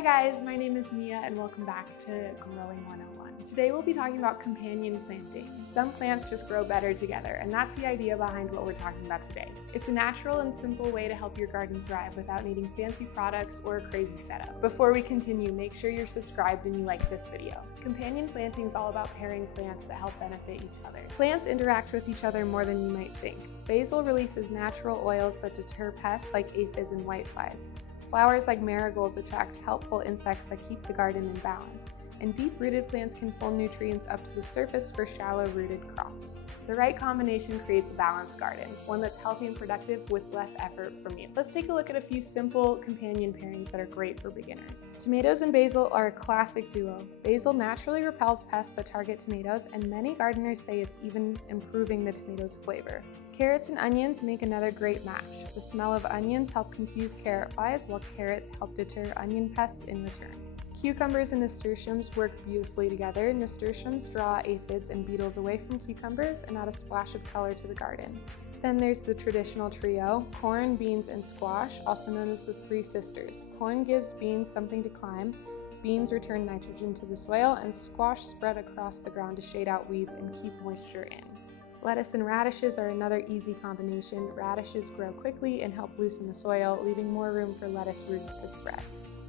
Hi guys, my name is Mia and welcome back to Growing 101. Today we'll be talking about companion planting. Some plants just grow better together, and that's the idea behind what we're talking about today. It's a natural and simple way to help your garden thrive without needing fancy products or a crazy setup. Before we continue, make sure you're subscribed and you like this video. Companion planting is all about pairing plants that help benefit each other. Plants interact with each other more than you might think. Basil releases natural oils that deter pests like aphids and whiteflies. Flowers like marigolds attract helpful insects that keep the garden in balance, and deep-rooted plants can pull nutrients up to the surface for shallow-rooted crops. The right combination creates a balanced garden, one that's healthy and productive with less effort from you. Let's take a look at a few simple companion pairings that are great for beginners. Tomatoes and basil are a classic duo. Basil naturally repels pests that target tomatoes, and many gardeners say it's even improving the tomatoes' flavor. Carrots and onions make another great match. The smell of onions help confuse carrot flies, while carrots help deter onion pests in return. Cucumbers and nasturtiums work beautifully together. Nasturtiums draw aphids and beetles away from cucumbers and add a splash of color to the garden. Then there's the traditional trio, corn, beans, and squash, also known as the Three Sisters. Corn gives beans something to climb, beans return nitrogen to the soil, and squash spread across the ground to shade out weeds and keep moisture in. Lettuce and radishes are another easy combination. Radishes grow quickly and help loosen the soil, leaving more room for lettuce roots to spread.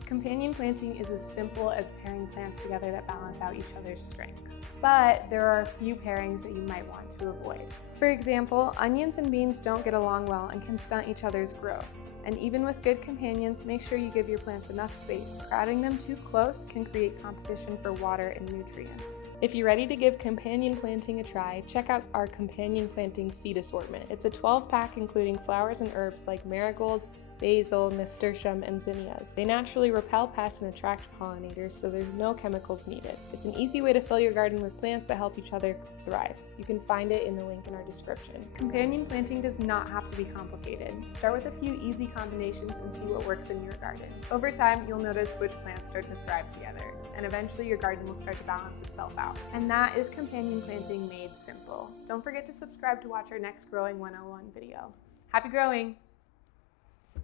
Companion planting is as simple as pairing plants together that balance out each other's strengths. But there are a few pairings that you might want to avoid. For example, onions and beans don't get along well and can stunt each other's growth. And even with good companions, make sure you give your plants enough space. Crowding them too close can create competition for water and nutrients. If you're ready to give companion planting a try, check out our companion planting seed assortment. It's a 12-pack including flowers and herbs like marigolds, basil, nasturtium, and zinnias. They naturally repel pests and attract pollinators, so there's no chemicals needed. It's an easy way to fill your garden with plants that help each other thrive. You can find it in the link in our description. Companion planting does not have to be complicated. Start with a few easy combinations and see what works in your garden. Over time, you'll notice which plants start to thrive together, and eventually your garden will start to balance itself out. And that is companion planting made simple. Don't forget to subscribe to watch our next Growing 101 video. Happy growing!